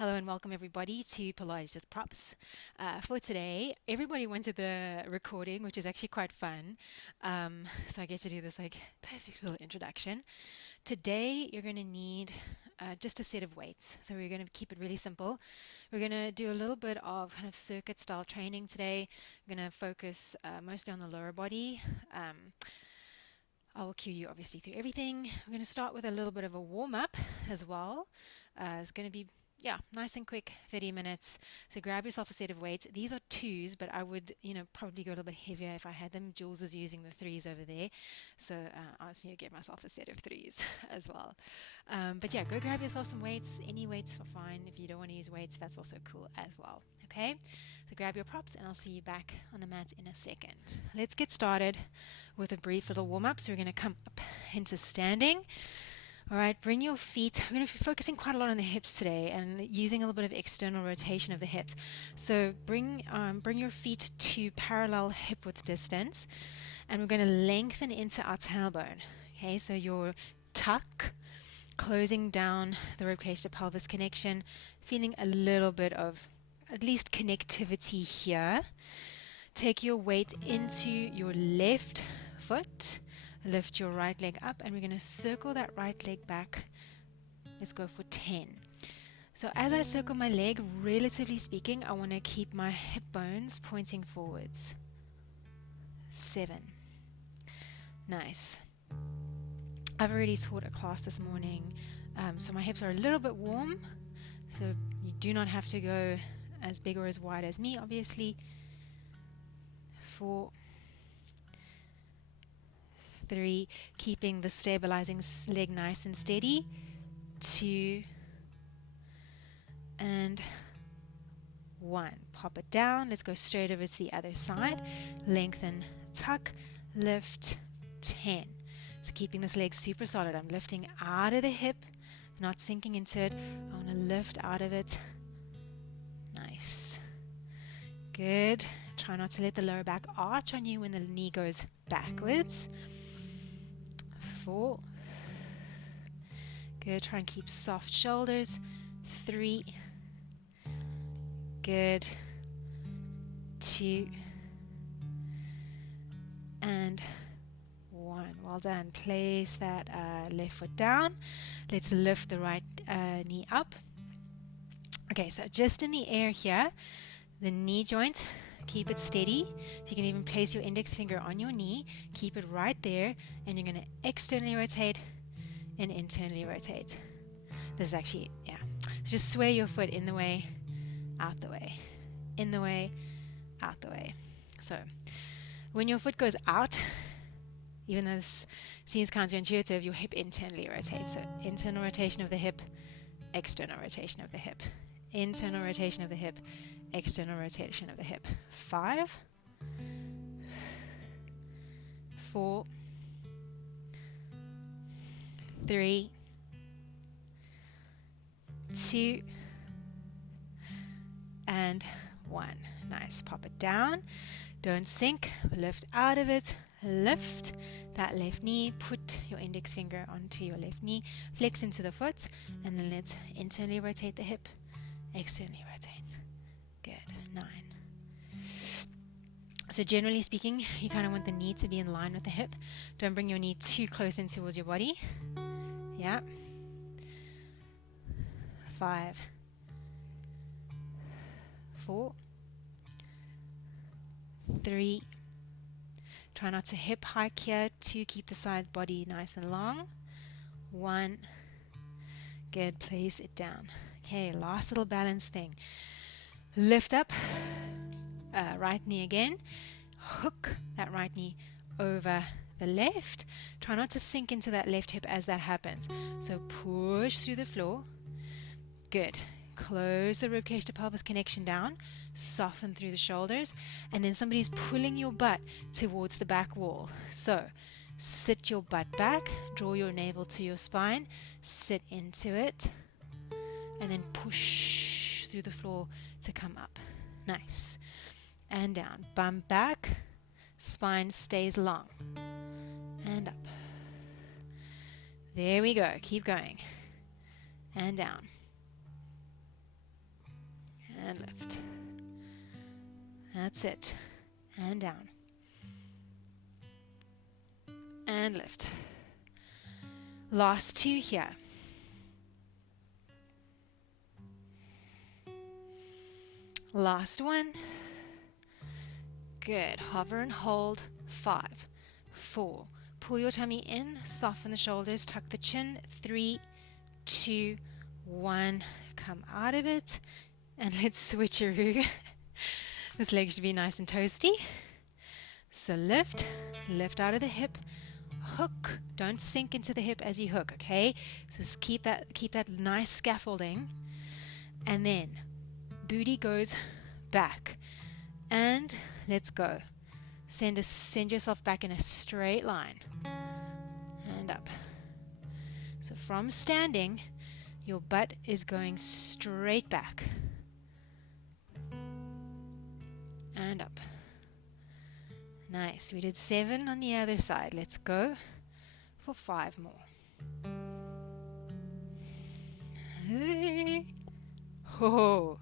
Hello and welcome everybody to Pilates with Props. For today, everybody wanted the recording, which is actually quite fun. So I get to do this perfect little introduction. Today, you're going to need just a set of weights. So we're going to keep it really simple. We're going to do a little bit of kind of circuit style training today. We're going to focus mostly on the lower body. I will cue you obviously through everything. We're going to start with a little bit of a warm up as well. It's going to be nice and quick, 30 minutes. So grab yourself a set of weights. These are twos, but I would, probably go a little bit heavier if I had them. Jules is using the threes over there. So I just need to get myself a set of threes as well. But yeah, go grab yourself some weights. Any weights are fine. If you don't want to use weights, that's also cool as well. Okay, so grab your props and I'll see you back on the mat in a second. Let's get started with a brief little warm up. So we're going to come up into standing. All right, bring your feet. We're going to be focusing quite a lot on the hips today and using a little bit of external rotation of the hips. So bring your feet to parallel hip width distance, and we're going to lengthen into our tailbone. Okay, so your tuck, closing down the ribcage to pelvis connection, feeling a little bit of at least connectivity here. Take your weight into your left foot. Lift your right leg up, and we're going to circle that right leg back. Let's go for 10. So as I circle my leg, relatively speaking, I want to keep my hip bones pointing forwards. 7. Nice. I've already taught a class this morning, so my hips are a little bit warm. So you do not have to go as big or as wide as me, obviously. 4. 3, keeping the stabilizing leg nice and steady. 2 and 1. Pop it down. Let's go straight over to the other side. Lengthen, tuck, lift. 10. So keeping this leg super solid. I'm lifting out of the hip, not sinking into it. I want to lift out of it. Nice. Good. Try not to let the lower back arch on you when the knee goes backwards. 4. Good. Try and keep soft shoulders. 3. Good. 2 and 1. Well done. Place that left foot down. Let's lift the right knee up. Okay, so just in the air here, the knee joint, keep it steady. If you can even place your index finger on your knee, keep it right there, and you're going to externally rotate and internally rotate. This is actually, just sway your foot in the way, out the way, in the way, out the way. So when your foot goes out, even though this seems counterintuitive, your hip internally rotates. So internal rotation of the hip, external rotation of the hip. Internal rotation of the hip, external rotation of the hip. 5, 4, 3, 2, and 1. Nice. Pop it down. Don't sink. Lift out of it. Lift that left knee. Put your index finger onto your left knee. Flex into the foot, and then let's internally rotate the hip. Externally rotate. Good. 9. So generally speaking, you kind of want the knee to be in line with the hip. Don't bring your knee too close in towards your body. Yeah. 5, 4, 3. Try not to hip hike here. 2, keep the side body nice and long. 1. Good. Place it down. Okay, last little balance thing. Lift up, right knee again. Hook that right knee over the left. Try not to sink into that left hip as that happens. So push through the floor. Good. Close the ribcage to pelvis connection down. Soften through the shoulders. And then somebody's pulling your butt towards the back wall. So sit your butt back. Draw your navel to your spine. Sit into it. And then push through the floor to come up. Nice. And down. Bum back. Spine stays long. And up. There we go. Keep going. And down. and lift. That's it. And down. And lift. Last two here. Last one. Good. Hover and hold. 5, 4. Pull your tummy in. Soften the shoulders. Tuck the chin. 3, 2, 1. Come out of it. And let's switcheroo. This leg should be nice and toasty. So lift. Lift out of the hip. Hook. Don't sink into the hip as you hook, okay? So just keep that nice scaffolding. And then booty goes back. And let's go. Send yourself back in a straight line. And up. So from standing, your butt is going straight back. And up. Nice. We did 7 on the other side. Let's go for 5 more. Oh.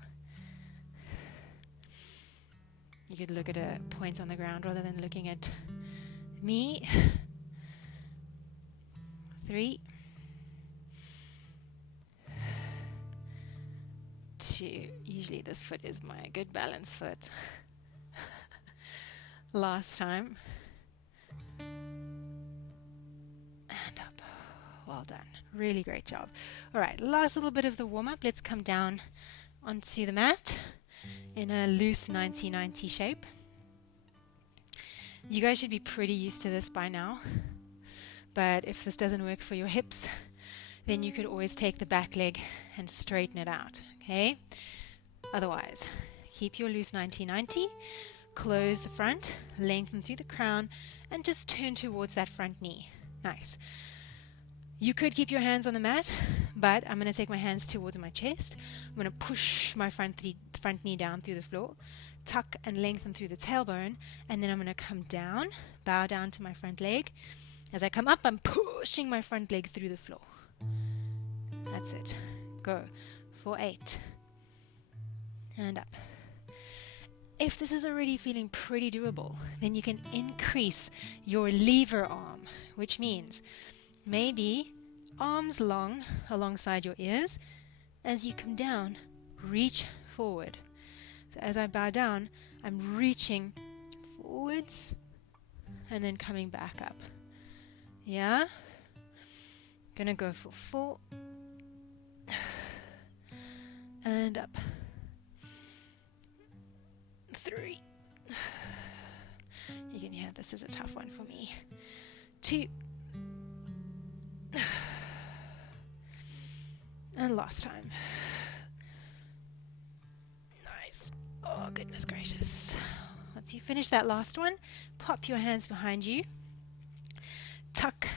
You could look at a point on the ground rather than looking at me. 3, 2. Usually this foot is my good balance foot. Last time. And up. Well done. Really great job. All right, last little bit of the warm-up. Let's come down onto the mat in a loose 90-90 shape. You guys should be pretty used to this by now. But if this doesn't work for your hips, then you could always take the back leg and straighten it out, okay? Otherwise, keep your loose 90-90. Close the front, lengthen through the crown, and just turn towards that front knee. Nice. You could keep your hands on the mat, but I'm going to take my hands towards my chest. I'm going to push my front knee down through the floor, tuck and lengthen through the tailbone, and then I'm going to come down, bow down to my front leg. As I come up, I'm pushing my front leg through the floor. That's it. Go for 8. And up. If this is already feeling pretty doable, then you can increase your lever arm, which means maybe arms long alongside your ears. As you come down, reach forward. So as I bow down, I'm reaching forwards and then coming back up. Yeah? Gonna go for 4 and up. 3. You can hear this is a tough one for me. 2. And last time. Nice. Oh, goodness gracious. Once you finish that last one, pop your hands behind you. Tuck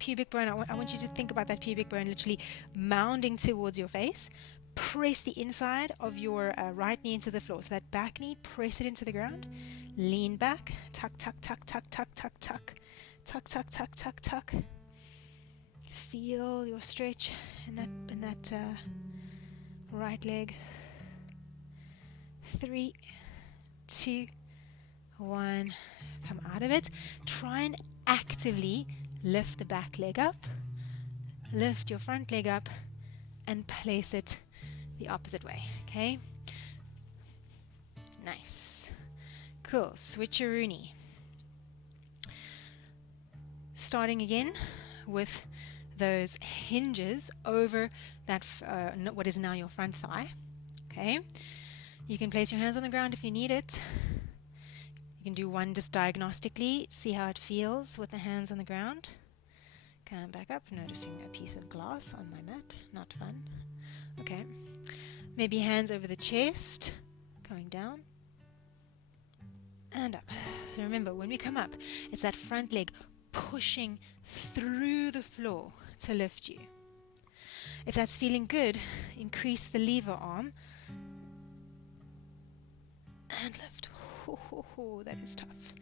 pubic bone. I want you to think about that pubic bone literally mounding towards your face. Press the inside of your right knee into the floor. So that back knee, press it into the ground. Lean back. Tuck, tuck, tuck, tuck, tuck, tuck, tuck. Tuck, tuck, tuck, tuck, tuck. Feel your stretch in that right leg. 3, 2, 1. Come out of it. Try and actively lift the back leg up. Lift your front leg up and place it the opposite way, okay? Nice. Cool. Switcheroony. Starting again with those hinges over that what is now your front thigh, okay? You can place your hands on the ground if you need it. You can do one just diagnostically, see how it feels with the hands on the ground. Come back up, noticing a piece of glass on my mat. Not fun. Okay. Maybe hands over the chest, coming down and up. So remember, when we come up, it's that front leg pushing through the floor to lift you. If that's feeling good, increase the lever arm and lift. That is tough.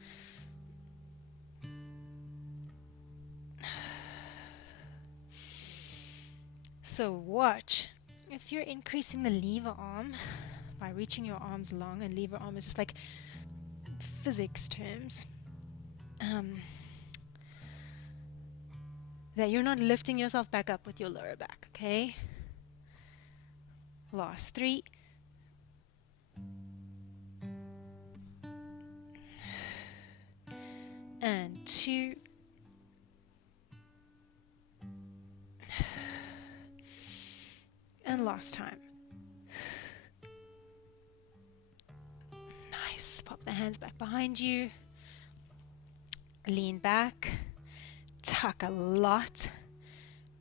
So watch. If you're increasing the lever arm by reaching your arms long, and lever arm is just like physics terms. That you're not lifting yourself back up with your lower back, okay? Last 3. And 2. And last time. Nice. Pop the hands back behind you. Lean back. Tuck a lot.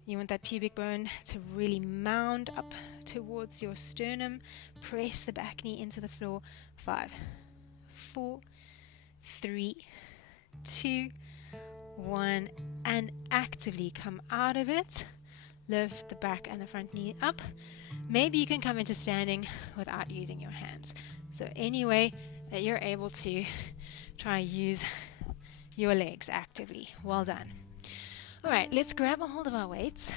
You want that pubic bone to really mound up towards your sternum. Press the back knee into the floor. 5, 4, 3, 2, 1. And actively come out of it. Lift the back and the front knee up. Maybe you can come into standing without using your hands. So any way that you're able to, try use your legs actively. Well done. All right, let's grab a hold of our weights.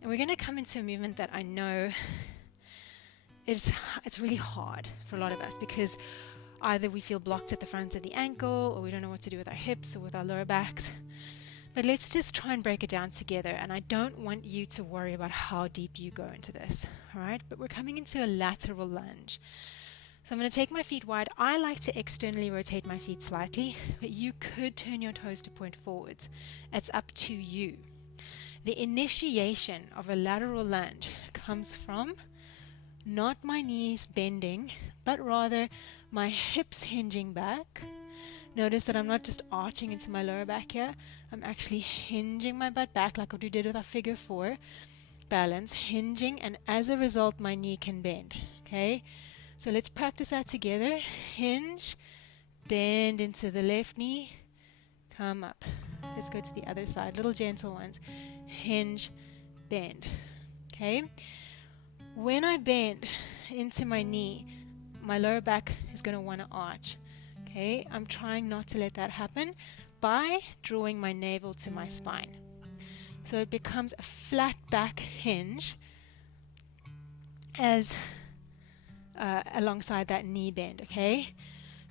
And we're going to come into a movement that I know it's really hard for a lot of us, because either we feel blocked at the front of the ankle, or we don't know what to do with our hips or with our lower backs. But let's just try and break it down together. And I don't want you to worry about how deep you go into this. All right, but we're coming into a lateral lunge. So I'm going to take my feet wide. I like to externally rotate my feet slightly, but you could turn your toes to point forwards. It's up to you. The initiation of a lateral lunge comes from not my knees bending, but rather my hips hinging back. Notice that I'm not just arching into my lower back here. I'm actually hinging my butt back like what we did with our figure 4. Balance, hinging, and as a result, my knee can bend. Okay? So let's practice that together. Hinge, bend into the left knee, come up. Let's go to the other side, little gentle ones. Hinge, bend. Okay? When I bend into my knee, my lower back is going to want to arch. Okay? I'm trying not to let that happen by drawing my navel to my spine. So it becomes a flat back hinge as alongside that knee bend, okay?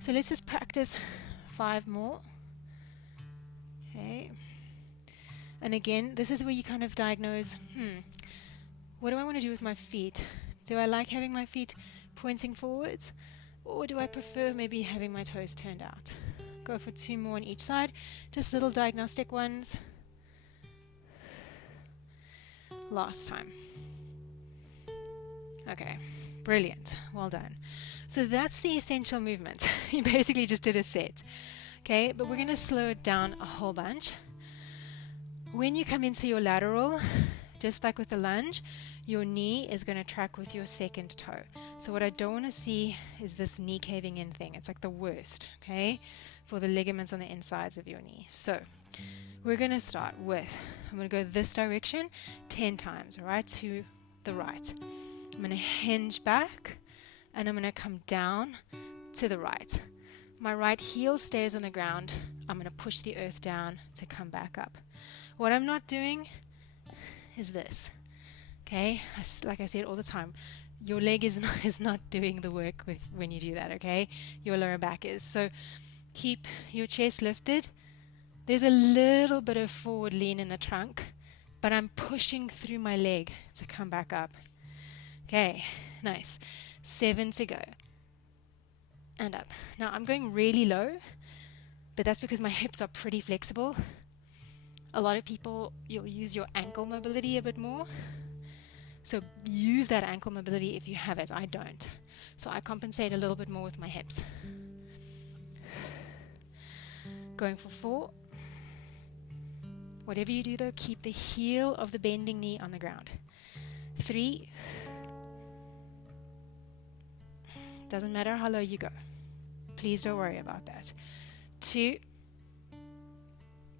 So let's just practice 5 more. Okay. And again, this is where you kind of diagnose, what do I want to do with my feet? Do I like having my feet pointing forwards? Or do I prefer maybe having my toes turned out? Go for 2 more on each side. Just little diagnostic ones. Last time. Okay. Brilliant. Well done. So that's the essential movement. You basically just did a set. Okay, but we're going to slow it down a whole bunch. When you come into your lateral, just like with the lunge, your knee is going to track with your second toe. So what I don't want to see is this knee caving in thing. It's like the worst, okay, for the ligaments on the insides of your knee. So we're going to start with, I'm going to go this direction 10 times, all right, to the right. I'm going to hinge back, and I'm going to come down to the right. My right heel stays on the ground. I'm going to push the earth down to come back up. What I'm not doing is this. Okay? Like I said all the time, your leg is not doing the work with when you do that, okay? Your lower back is. So keep your chest lifted. There's a little bit of forward lean in the trunk, but I'm pushing through my leg to come back up. Okay, nice. 7 to go. And up. Now I'm going really low, but that's because my hips are pretty flexible. A lot of people, you'll use your ankle mobility a bit more. So use that ankle mobility if you have it. I don't. So I compensate a little bit more with my hips. Going for 4. Whatever you do though, keep the heel of the bending knee on the ground. 3. Doesn't matter how low you go. Please don't worry about that. 2.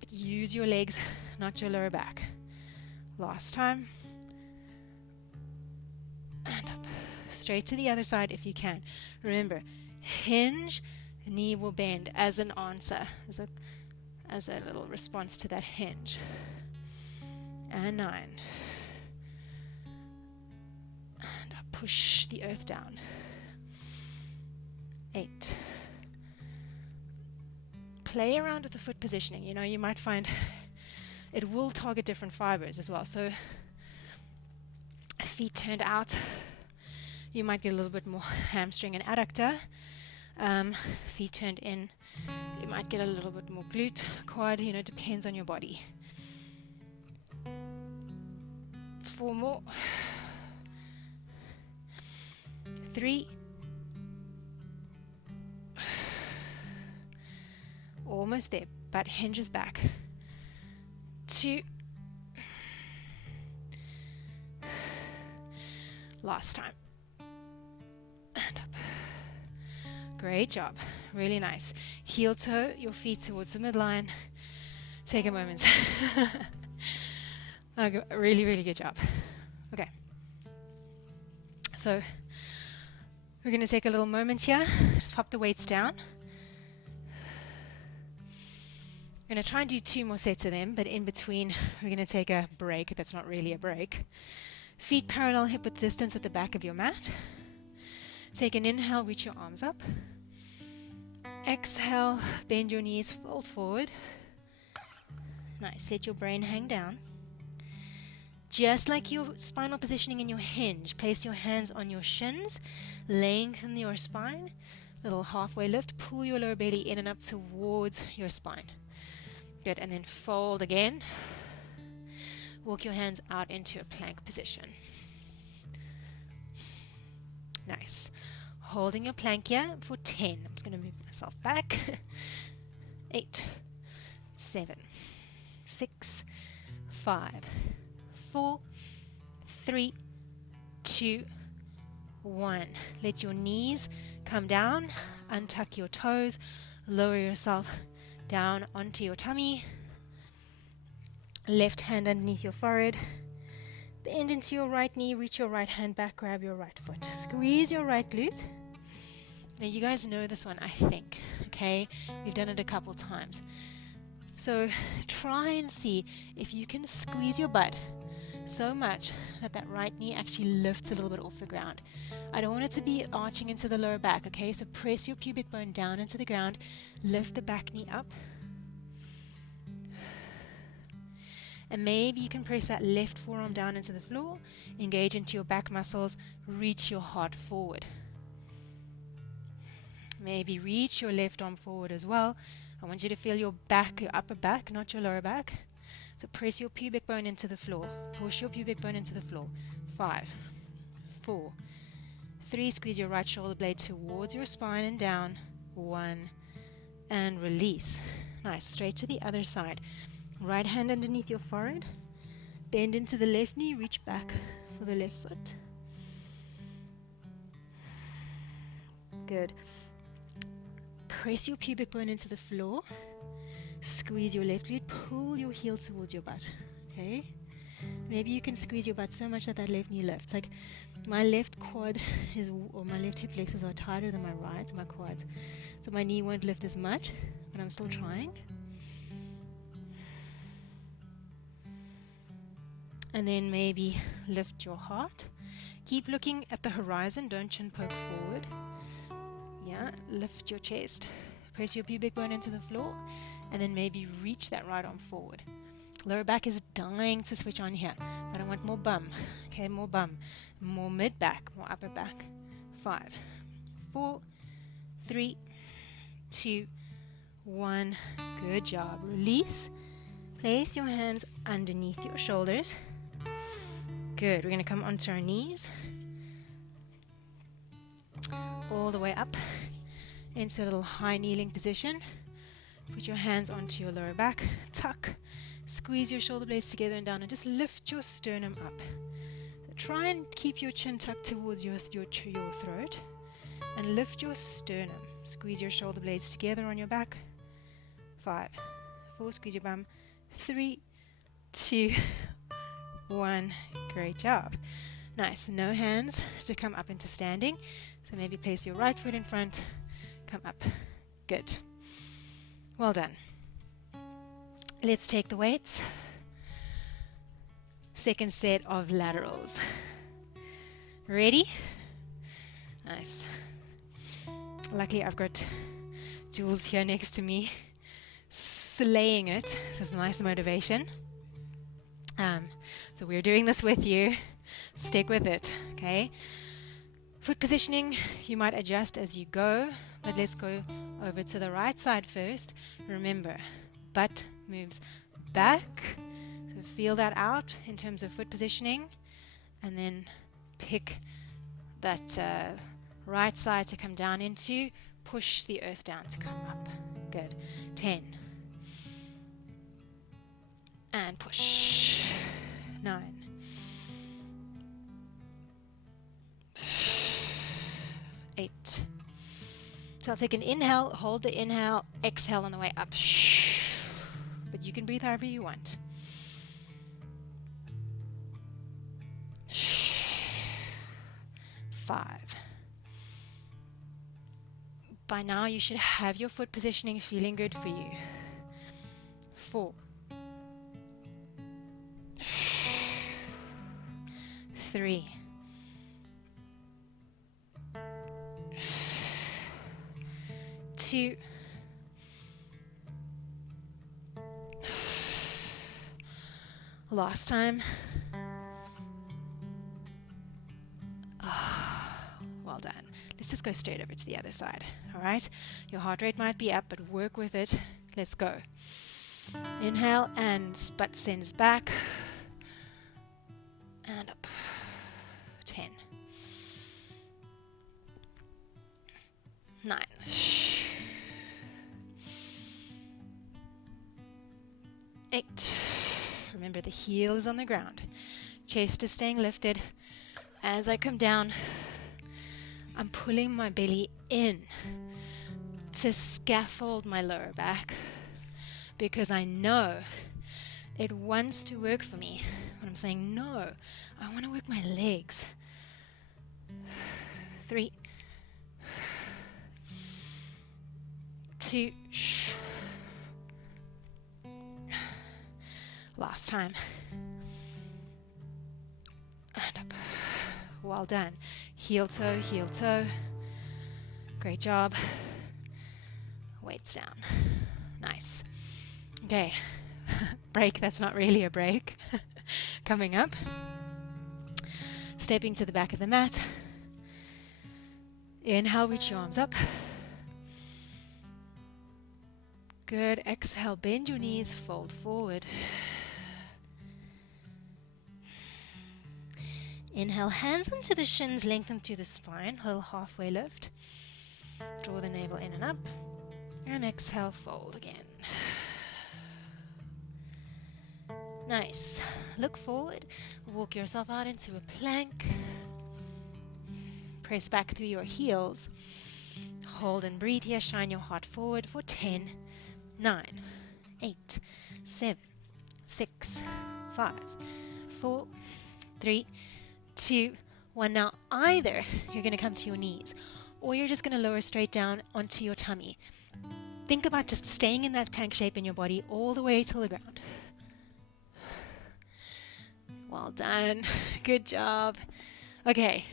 But use your legs, not your lower back. Last time. And up. Straight to the other side if you can. Remember, hinge, knee will bend as an answer, as a little response to that hinge. And 9. And up. push the earth down. 8. Play around with the foot positioning. You know, you might find it will target different fibers as well. So feet turned out, you might get a little bit more hamstring and adductor. Feet turned in, you might get a little bit more glute, quad, you know, depends on your body. 4 more. 3. Almost there, butt hinges back. 2. Last time. And up. Great job. Really nice. Heel toe your feet towards the midline. Take a moment. Okay, really, really good job. Okay. So we're going to take a little moment here. Just pop the weights down. We're going to try and do 2 more sets of them, but in between we're going to take a break. That's not really a break. Feet parallel hip width distance at the back of your mat. Take an inhale, reach your arms up. Exhale, bend your knees, fold forward. Nice, let your brain hang down. Just like your spinal positioning in your hinge, place your hands on your shins, lengthen your spine, little halfway lift, pull your lower belly in and up towards your spine. Good, and then fold again. Walk your hands out into a plank position. Nice. Holding your plank here for 10. I'm just going to move myself back. 8, 7, 6, 5, 4, 3, 2, 1. Let your knees come down. Untuck your toes. Lower yourself down onto your tummy. Left hand underneath your forehead. Bend into your right knee. Reach your right hand back. Grab your right foot. Squeeze your right glute. Now you guys know this one, I think. Okay? We've done it a couple times. So try and see if you can squeeze your butt so much that that right knee actually lifts a little bit off the ground. I don't want it to be arching into the lower back, okay? So press your pubic bone down into the ground. Lift the back knee up. And maybe you can press that left forearm down into the floor. Engage into your back muscles. Reach your heart forward. Maybe reach your left arm forward as well. I want you to feel your back, your upper back, not your lower back. So press your pubic bone into the floor. Push your pubic bone into the floor. 5, 4, 3. Squeeze your right shoulder blade towards your spine and down. 1. And release. Nice. Straight to the other side. Right hand underneath your forehead. Bend into the left knee. Reach back for the left foot. Good. Press your pubic bone into the floor. Squeeze your left glute. Pull your heel towards your butt. Okay? Maybe you can squeeze your butt so much that that left knee lifts. Like my left quad or my left hip flexors are tighter than my right, my quads. So my knee won't lift as much, but I'm still trying. And then maybe lift your heart. Keep looking at the horizon. Don't chin poke forward. Yeah, lift your chest. Press your pubic bone into the floor. And then maybe reach that right arm forward. Lower back is dying to switch on here. But I want more bum. Okay, more bum. More mid back. More upper back. 5, 4, 3, 2, 1. Good job. Release. Place your hands underneath your shoulders. Good. We're going to come onto our knees. All the way up into a little high kneeling position. Put your hands onto your lower back. Tuck. Squeeze your shoulder blades together and down and just lift your sternum up. So try and keep your chin tucked towards your throat and lift your sternum. Squeeze your shoulder blades together on your back. 5, 4, squeeze your bum. 3, 2, 1. Great job. Nice. No hands to come up into standing. So maybe place your right foot in front. Come up. Good. Well done. Let's take the weights. Second set of laterals. Ready? Nice. Luckily, I've got Jules here next to me, slaying it. So it's nice motivation. So we're doing this with you. Stick with it, okay? Foot positioning, you might adjust as you go, but let's go over to the right side first. Remember, butt moves back, so feel that out in terms of foot positioning, and then pick that right side to come down into, push the earth down to come up. Good. 10. And push. 9. 8. So I'll take an inhale, hold the inhale, exhale on the way up. But you can breathe however you want. 5. By now you should have your foot positioning feeling good for you. 4. 3. 2. Last time. Well done. Let's just go straight over to the other side. All right? Your heart rate might be up, but work with it. Let's go. Inhale and butt sends back. And up. 10. 9. 8. Remember, the heel is on the ground. Chest is staying lifted. As I come down, I'm pulling my belly in to scaffold my lower back because I know it wants to work for me. When I'm saying no, I want to work my legs. 3, 2, last time. And up. Well done. Heel toe. Great job. Weights down. Nice. Okay. Break, that's not really a break. Coming up. Stepping to the back of the mat. Inhale, reach your arms up. Good. Exhale, bend your knees, fold forward. Inhale, hands onto the shins, lengthen through the spine, little halfway lift. Draw the navel in and up. And exhale, fold again. Nice. Look forward. Walk yourself out into a plank. Press back through your heels. Hold and breathe here. Shine your heart forward for 10, 9, 8, 7, 6, 5, 4, 3, 2, 1. Now either you're going to come to your knees or you're just going to lower straight down onto your tummy. Think about just staying in that plank shape in your body all the way till the ground. Well done. Good job. Okay.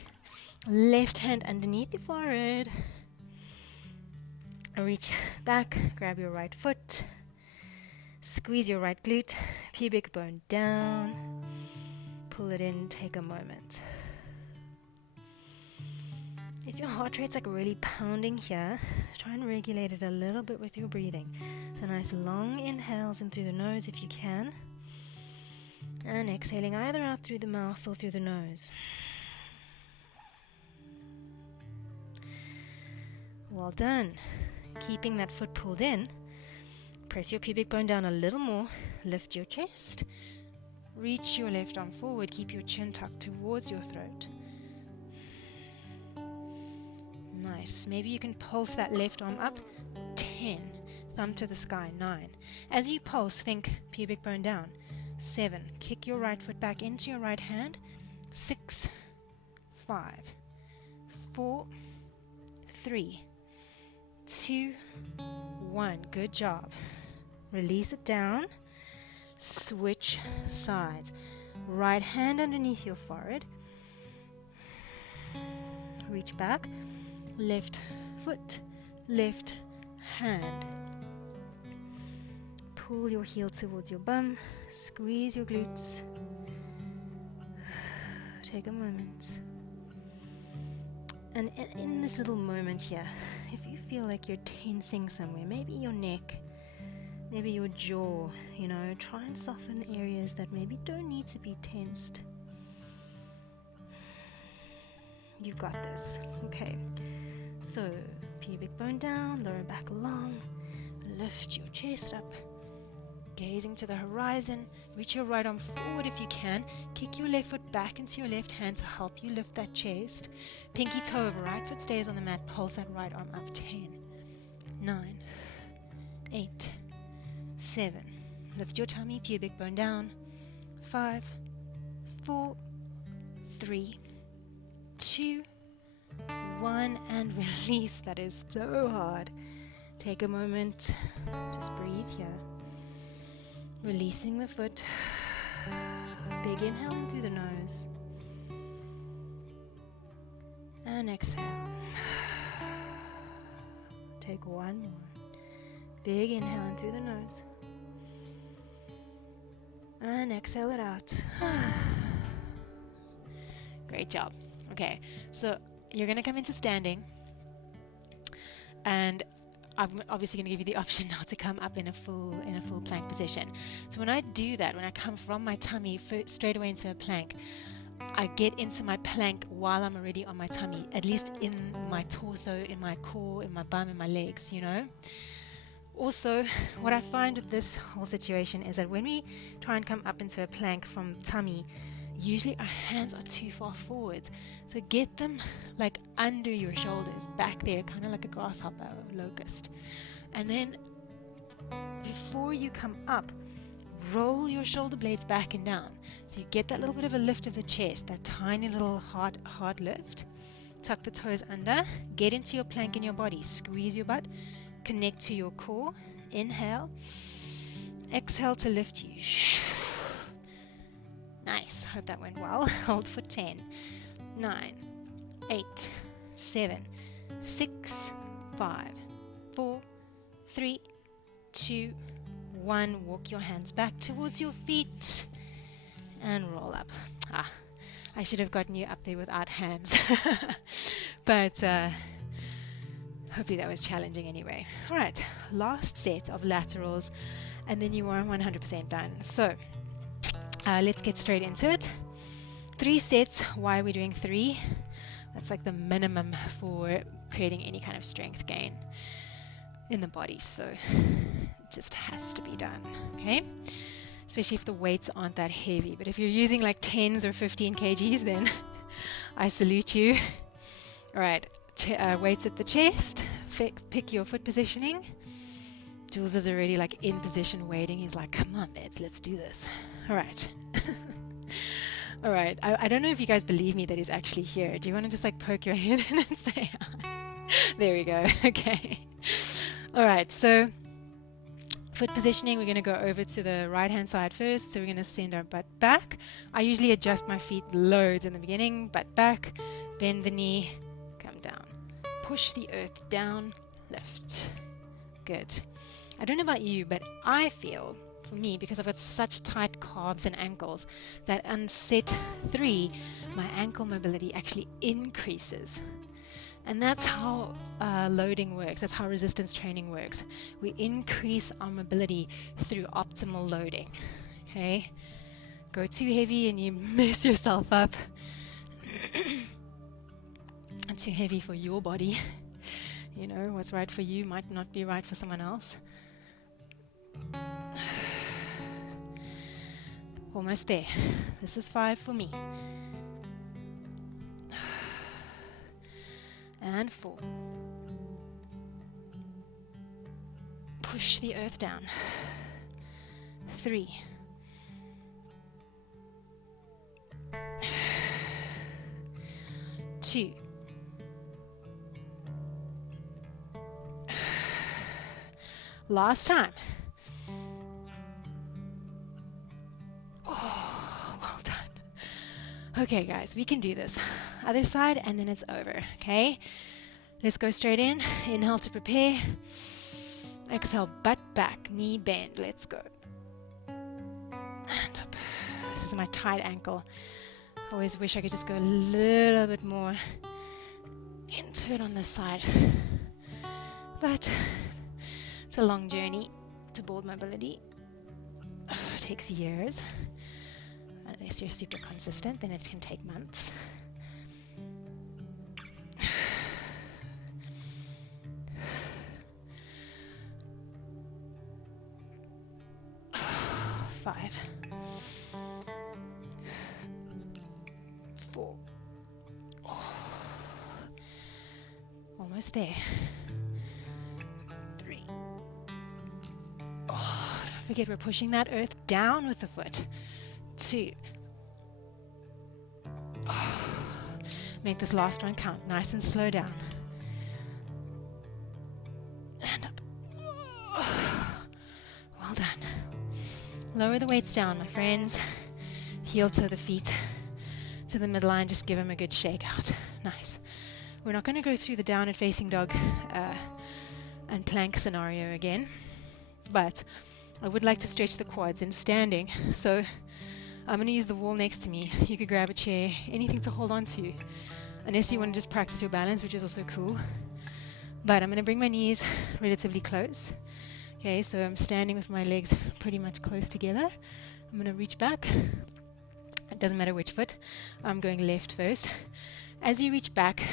Left hand underneath the forehead. Reach back. Grab your right foot. Squeeze your right glute. Pubic bone down. Pull it in. Take a moment. If your heart rate's like really pounding here, try and regulate it a little bit with your breathing. So nice long inhales in through the nose if you can. And exhaling either out through the mouth or through the nose. Well done. Keeping that foot pulled in. Press your pubic bone down a little more. Lift your chest. Reach your left arm forward. Keep your chin tucked towards your throat. Nice. Maybe you can pulse that left arm up. 10. Thumb to the sky. 9. As you pulse, think pubic bone down. 7. Kick your right foot back into your right hand. 6, 5, 4, 3, 2, 1. Good job. Release it down. Switch sides. Right hand underneath your forehead. reach back. Left foot, left hand. Pull your heel towards your bum, squeeze your glutes. Take a moment. And in this little moment here, if you feel like you're tensing somewhere, maybe your neck, maybe your jaw, try and soften areas that maybe don't need to be tensed. You've got this. Okay. So, pubic bone down, lower back long, lift your chest up, gazing to the horizon, reach your right arm forward if you can, kick your left foot back into your left hand to help you lift that chest, pinky toe over, right foot stays on the mat, pulse that right arm up, 10, 9, 8, 7, lift your tummy, pubic bone down, 5, 4, 3, 2, 1, and release. That is so hard. Take a moment, just breathe here. Releasing the foot. Big inhale in through the nose. And exhale. Take one more. Big inhale in through the nose. And exhale it out. Great job. Okay, so you're going to come into standing. And I'm obviously going to give you the option now to come up in a full plank position. So when I do that, when I come from my tummy straight away into a plank, I get into my plank while I'm already on my tummy, at least in my torso, in my core, in my bum, in my legs, Also, what I find with this whole situation is that when we try and come up into a plank from tummy, usually our hands are too far forwards. So get them like under your shoulders, back there, kind of like a grasshopper or locust. And then before you come up, roll your shoulder blades back and down. So you get that little bit of a lift of the chest, that tiny little hard lift. Tuck the toes under, get into your plank in your body, squeeze your butt, connect to your core, inhale, exhale to lift you. Nice, hope that went well. Hold for 10, 9, 8, 7, 6, 5, 4, 3, 2, 1. Walk your hands back towards your feet and roll up. I should have gotten you up there without hands. But hopefully that was challenging anyway. All right, last set of laterals and then you are 100% done. So let's get straight into it. 3 sets. Why are we doing 3? That's like the minimum for creating any kind of strength gain in the body. So it just has to be done. Okay? Especially if the weights aren't that heavy. But if you're using like 10s or 15 kgs, then I salute you. All right. Weights at the chest. Pick your foot positioning. Jules is already like in position waiting. He's like, come on, babes, let's do this. All right. All right. I don't know if you guys believe me that he's actually here. Do you want to just like poke your head in and say hi? There we go. Okay. All right. So foot positioning, we're going to go over to the right hand side first. So we're going to send our butt back. I usually adjust my feet loads in the beginning. Butt back, bend the knee, come down. Push the earth down, lift. Good. I don't know about you, but I feel, for me, because I've got such tight calves and ankles, that on set 3, my ankle mobility actually increases. And that's how loading works. That's how resistance training works. We increase our mobility through optimal loading. Okay? Go too heavy and you mess yourself up. Too heavy for your body. You know, what's right for you might not be right for someone else. Almost there. This is 5 for me. And 4. Push the earth down. 3. 2. Last time. Oh, well done. Okay, guys, we can do this. Other side, and then it's over, okay? Let's go straight in. Inhale to prepare. Exhale, butt back, knee bend. Let's go. And up. This is my tight ankle. I always wish I could just go a little bit more into it on this side. But it's a long journey to build mobility. It takes years. Unless you're super consistent, then it can take months. Five, 4, almost there. 3. Don't forget we're pushing that earth down with the foot. 2. Make this last one count. Nice and slow down. And up. Well done. Lower the weights down, my friends. Heel to the feet, to the midline. Just give them a good shake out. Nice. We're not going to go through the downward facing dog and plank scenario again, but I would like to stretch the quads in standing. So I'm going to use the wall next to me. You could grab a chair, anything to hold on to, unless you want to just practice your balance, which is also cool. But I'm going to bring my knees relatively close. Okay, so I'm standing with my legs pretty much close together. I'm going to reach back. It doesn't matter which foot. I'm going left first. As you reach back,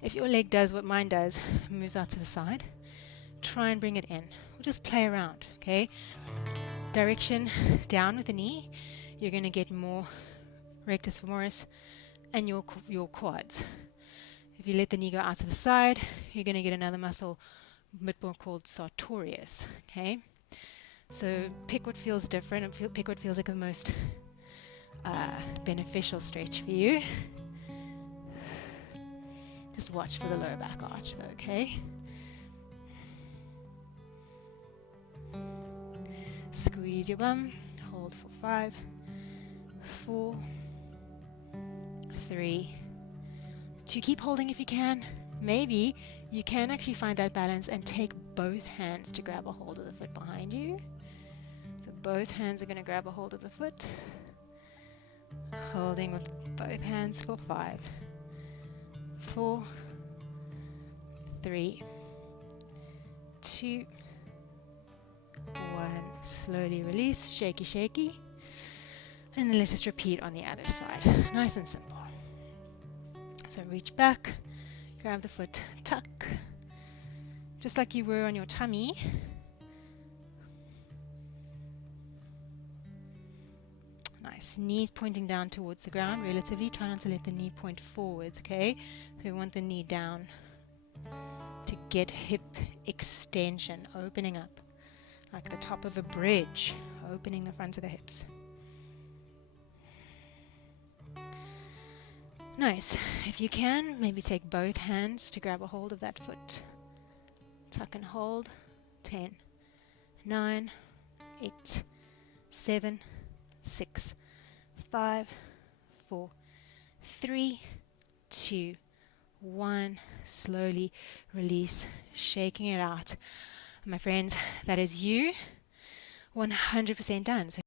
if your leg does what mine does, moves out to the side, try and bring it in. We'll just play around, okay? Direction down with the knee. You're going to get more rectus femoris and your quads. If you let the knee go out to the side, you're going to get another muscle, a bit more called sartorius, okay? So pick what feels different and pick what feels like the most beneficial stretch for you. Just watch for the lower back arch though, okay? Squeeze your bum, hold for 5, 4, 3, 2. Keep holding if you can. Maybe you can actually find that balance and take both hands to grab a hold of the foot behind you. So both hands are going to grab a hold of the foot. Holding with both hands for 5, 4, 3, 2, 1. Slowly release, shaky, shaky. And then let's just repeat on the other side. Nice and simple. So reach back, grab the foot, tuck. Just like you were on your tummy. Nice. Knees pointing down towards the ground relatively. Try not to let the knee point forwards, okay? So we want the knee down to get hip extension, opening up. Like the top of a bridge, opening the front of the hips. Nice. If you can, maybe take both hands to grab a hold of that foot. Tuck and hold. 10, 9, 8, 7, 6, 5, 4, 3, 2, 1. Slowly release, shaking it out. My friends, that is you 100% done. So